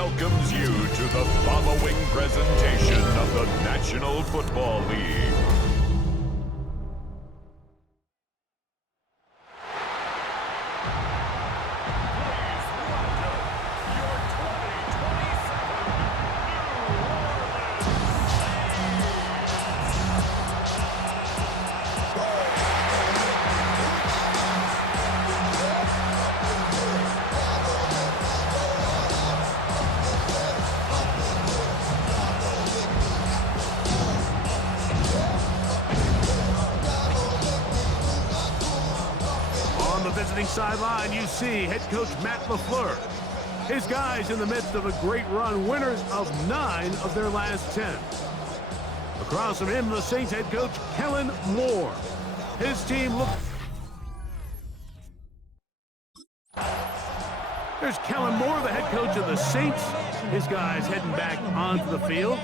welcomes you to the following presentation of the National Football League. Visiting sideline, you see head coach Matt LaFleur. His guys in the midst of a great run, winners of 9 of their last 10. Across from him, the Saints head coach Kellen Moore. His team looks... There's Kellen Moore, the head coach of the Saints. His guys heading back onto the field.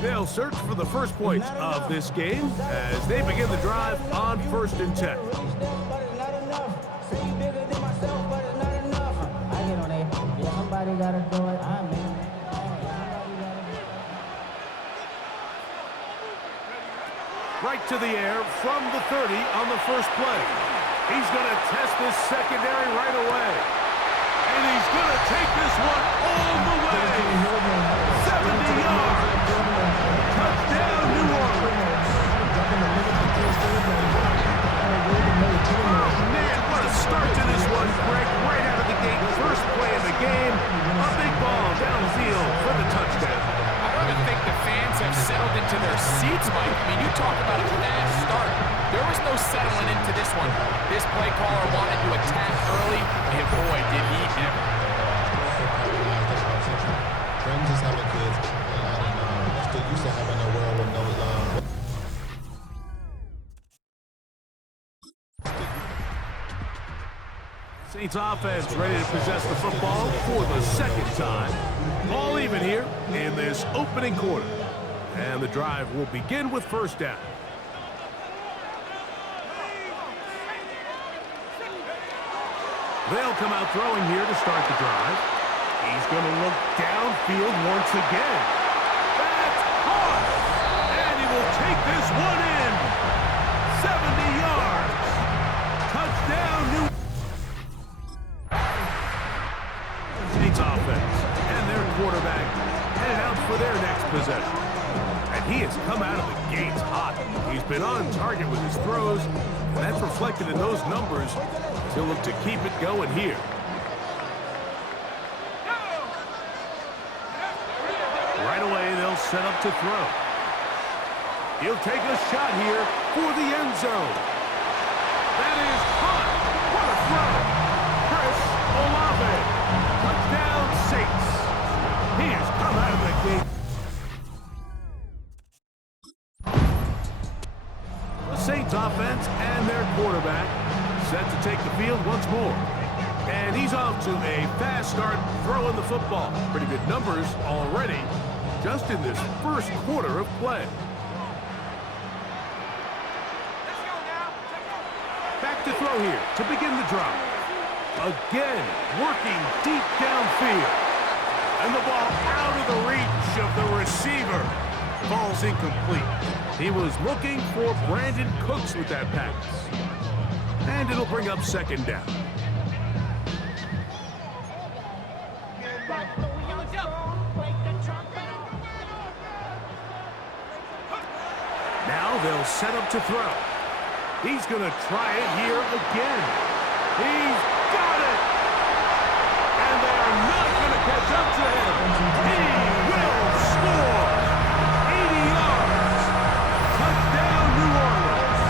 They'll search for the first points of this game as they begin the drive on 1st and 10. Gotta do it. Right to the air from the 30 on the first play. He's going to test this secondary right away. And he's going to take this one all the way. 70 yards. Touchdown, New Orleans. Oh, man, what a start to this one, Greg. Right out of the gate, first play of the game. A big ball downfield for the touchdown. I don't even think the fans have settled into their seats, Mike. I mean, you talk about a fast start. There was no settling into this one. This play caller wanted to attack early, and boy, did he ever. Friends just having kids, and still used to having a world with no Saints offense ready to possess the football for the second time. All even here in this opening quarter. And the drive will begin with first down. They'll come out throwing here to start the drive. He's going to look downfield once again. That's caught! And he will take this one in. 70 yards. Touchdown, New Orleans. Saints offense and their quarterback headed out for their next possession. And he has come out of the gates hot. He's been on target with his throws, and that's reflected in those numbers. He'll look to keep it going here. Right away, they'll set up to throw. He'll take a shot here for the end zone. That is caught. What a throw. Chris Olave. Touchdown, Saints. He has come out of the gate. The Saints offense and their quarterback set to take the field once more. And he's off to a fast start throwing the football. Pretty good numbers already just in this first quarter of play. Back to throw here to begin the drive. Again, working deep downfield. And the ball out of the reach of the receiver. Ball's incomplete. He was looking for Brandon Cooks with that pass. And it'll bring up second down. Now they'll set up to throw. He's going to try it here again. He's got it! And they're not going to catch up to him. He will score! 80 yards! Touchdown, New Orleans!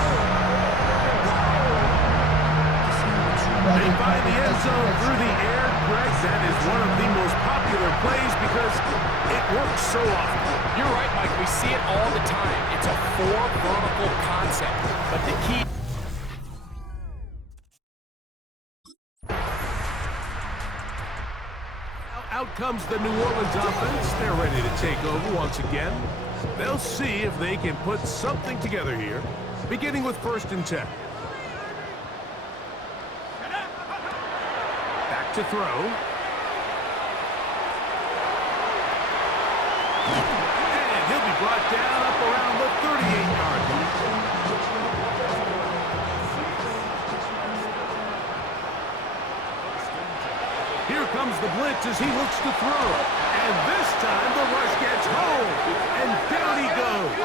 They find the end zone through the air. Greg, that is one of the most popular plays because it works so often. You're right, Mike. We see it all the time. It's a 4 vertical concept. But the key... Out comes the New Orleans offense. They're ready to take over once again. They'll see if they can put something together here, beginning with 1st and 10. Back to throw. brought down up around the 38-yard line. Here comes the blitz as he looks to throw. And this time the rush gets home. And down he goes.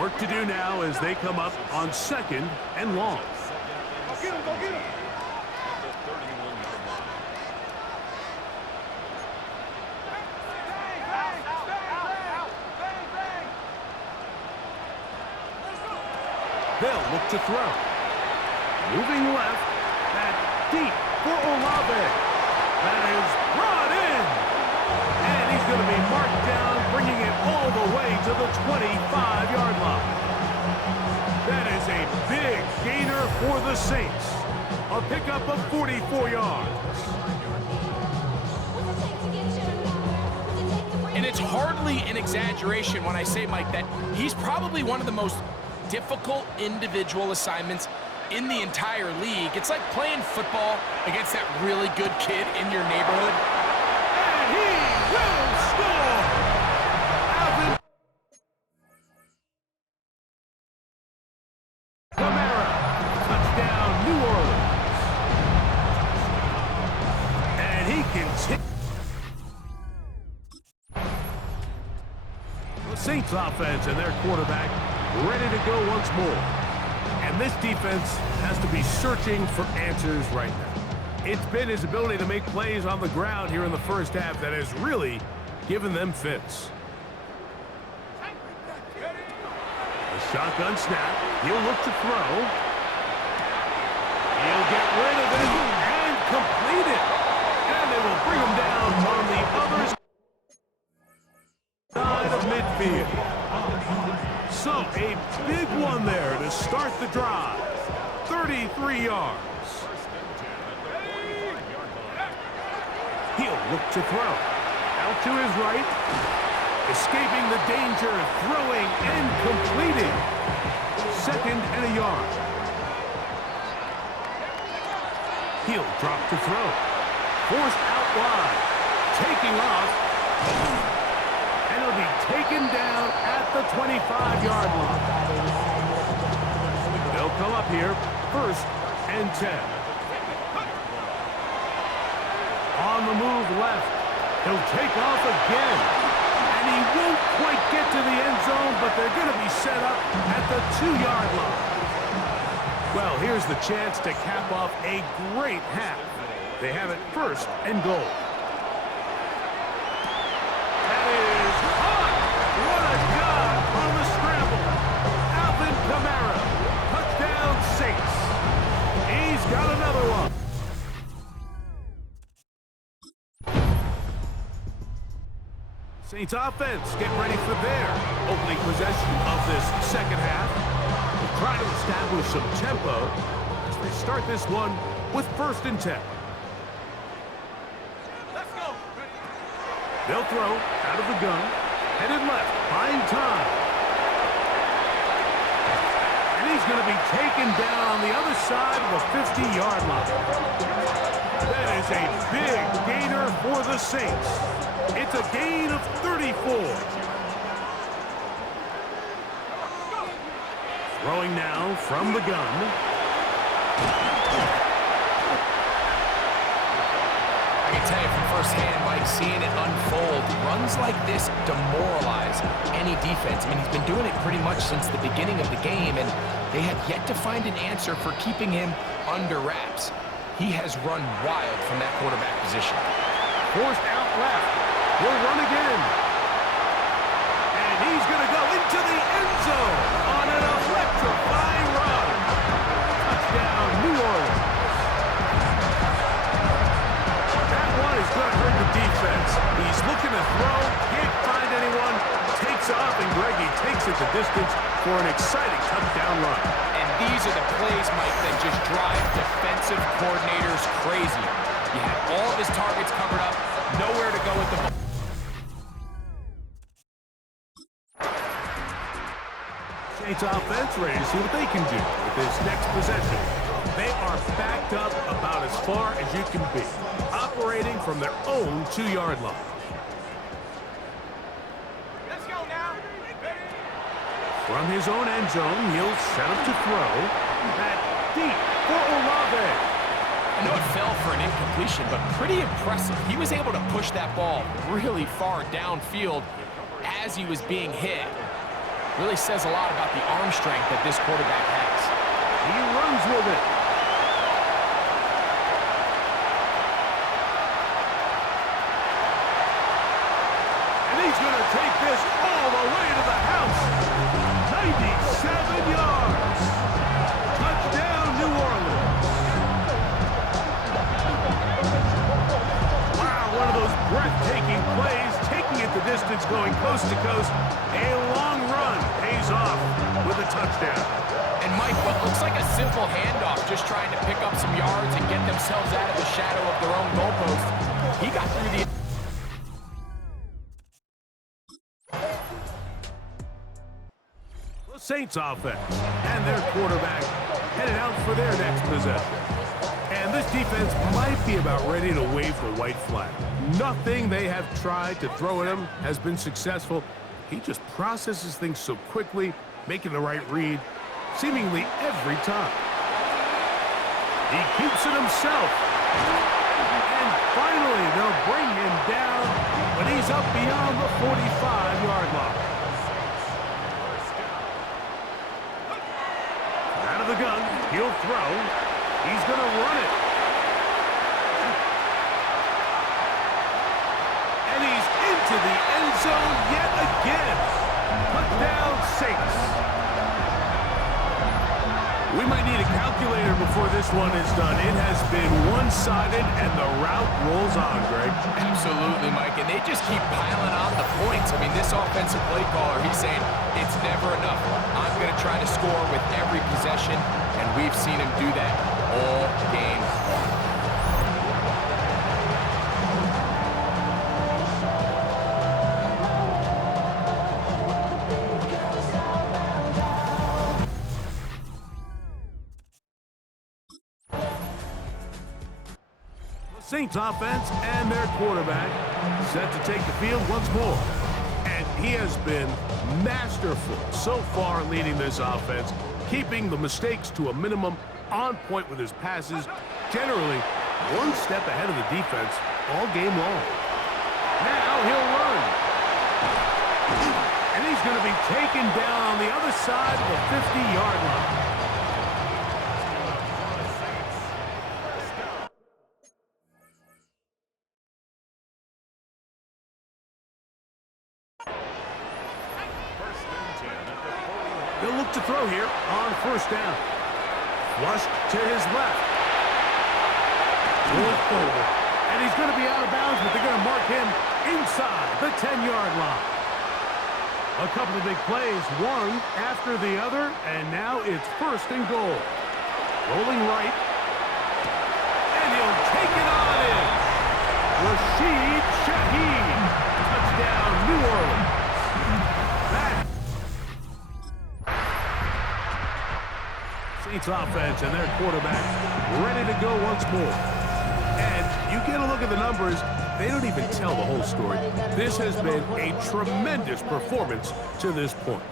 Work to do now as they come up on 2nd and long. Go get him. They'll look to throw. Moving left. Back deep for Olave. That is brought in. And he's going to be marked down, bringing it all the way to the 25-yard line. That is a big gainer for the Saints. A pickup of 44 yards. And it's hardly an exaggeration when I say, Mike, that he's probably one of the most difficult individual assignments in the entire league. It's like playing football against that really good kid in your neighborhood. And he will score! Alvin Kamara, touchdown New Orleans. And he continues. The Saints offense and their quarterback ready to go once more. And this defense has to be searching for answers right now. It's been his ability to make plays on the ground here in the first half that has really given them fits. A shotgun snap. He'll look to throw. He'll get rid of it and complete it. And they will bring him down on the other side of midfield. So, a big one there to start the drive. 33 yards. He'll look to throw. Out to his right. Escaping the danger, throwing and completing. 2nd and a yard. He'll drop to throw. Forced out wide. Taking off. And it'll be taken down at the 25-yard line. They'll come up here, 1st and 10. On the move left. He'll take off again. And he won't quite get to the end zone, but they're going to be set up at the 2-yard line. Well, here's the chance to cap off a great half. They have it 1st and goal. On the scramble, Alvin Kamara, touchdown Saints. He's got another one. Saints offense get ready for their opening possession of this second half. They'll try to establish some tempo as they start this one with 1st and 10. Let's go. They'll throw out of the gun. Headed left, buying time. And he's going to be taken down on the other side of the 50-yard line. That is a big gainer for the Saints. It's a gain of 34. Throwing now from the gun. I can tell you from firsthand, Mike, seeing it unfold, runs like this demoralize any defense. I mean, he's been doing it pretty much since the beginning of the game, and they have yet to find an answer for keeping him under wraps. He has run wild from that quarterback position. Forced out left. He'll run again. And he's going to go into the end zone on an electrifying run. Touchdown, New Orleans. Is going to hurt the defense. He's looking to throw, can't find anyone, takes off, and Greggy takes it the distance for an exciting touchdown run. And these are the plays, Mike, that just drive defensive coordinators crazy. You have all of his targets covered up, nowhere to go with the ball. Saints offense ready to see what they can do with this next possession. They are backed up about as far as you can be, operating from their own 2-yard line. Let's go now. From his own end zone, he'll set up to throw. That deep for Olave. I know it fell for an incompletion, but pretty impressive. He was able to push that ball really far downfield as he was being hit. Really says a lot about the arm strength that this quarterback has. He runs with it. And he's going to take this all the way to the house. 97 yards. Touchdown, New Orleans. Wow, one of those breathtaking plays, taking it the distance, going coast to coast. A long run pays off with a touchdown. And Mike, what looks like a simple handoff, just trying to pick up some yards and get themselves out of the shadow of their own goalpost. He got through the... The Saints offense and their quarterback headed out for their next possession. And this defense might be about ready to wave the white flag. Nothing they have tried to throw at him has been successful. He just processes things so quickly, making the right read seemingly every time. He keeps it himself. And finally, they'll bring him down when he's up beyond the 45-yard line. Out of the gun, he'll throw. He's going to run it. And he's into the end zone yet again. Touchdown, Saints. We might need a calculator before this one is done. It has been one-sided, and the route rolls on, Greg. Absolutely, Mike, and they just keep piling on the points. I mean, this offensive play caller, he's saying it's never enough. I'm going to try to score with every possession, and we've seen him do that all game long. Saints offense and their quarterback set to take the field once more. And he has been masterful so far leading this offense, keeping the mistakes to a minimum, on point with his passes, generally one step ahead of the defense all game long. Now he'll run. And he's going to be taken down on the other side of the 50-yard line. He'll look to throw here on first down. Flushed to his left. Look forward. And he's going to be out of bounds, but they're going to mark him inside the 10-yard line. A couple of big plays, one after the other, and now it's first and goal. Rolling right. And he'll take it on in. Rashid Shaheed. Touchdown, New Orleans. Saints offense and their quarterback ready to go once more. And you get a look at the numbers, they don't even tell the whole story. This has been a tremendous performance to this point.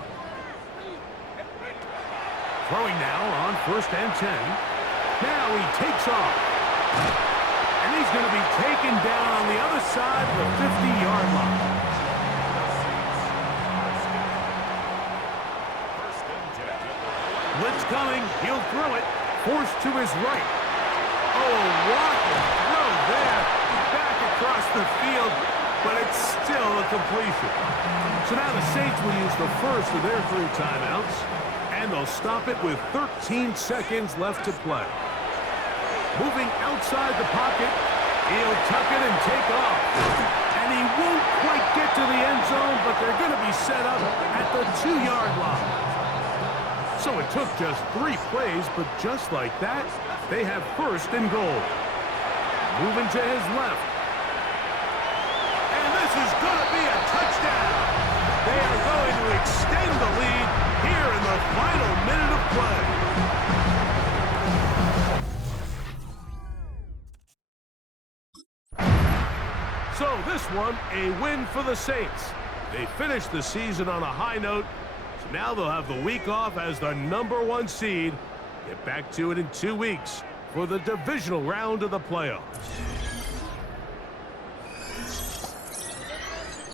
Throwing now on first and 10. Now he takes off. And he's going to be taken down on the other side of the 50-yard line. Blitz coming. He'll throw it. Forced to his right. Oh, what a throw there. Back across the field, but it's still a completion. So now the Saints will use the first of their 3 timeouts, and they'll stop it with 13 seconds left to play. Moving outside the pocket, he'll tuck it and take off. And he won't quite get to the end zone, but they're going to be set up at the 2-yard line. So it took just 3 plays, but just like that, they have first and goal. Moving to his left. And this is going to be a touchdown. They are going to extend the lead here in the final minute of play. So this one, a win for the Saints. They finished the season on a high note, So now they'll have the week off as the #1 seed. Get back to it in 2 weeks for the divisional round of the playoffs.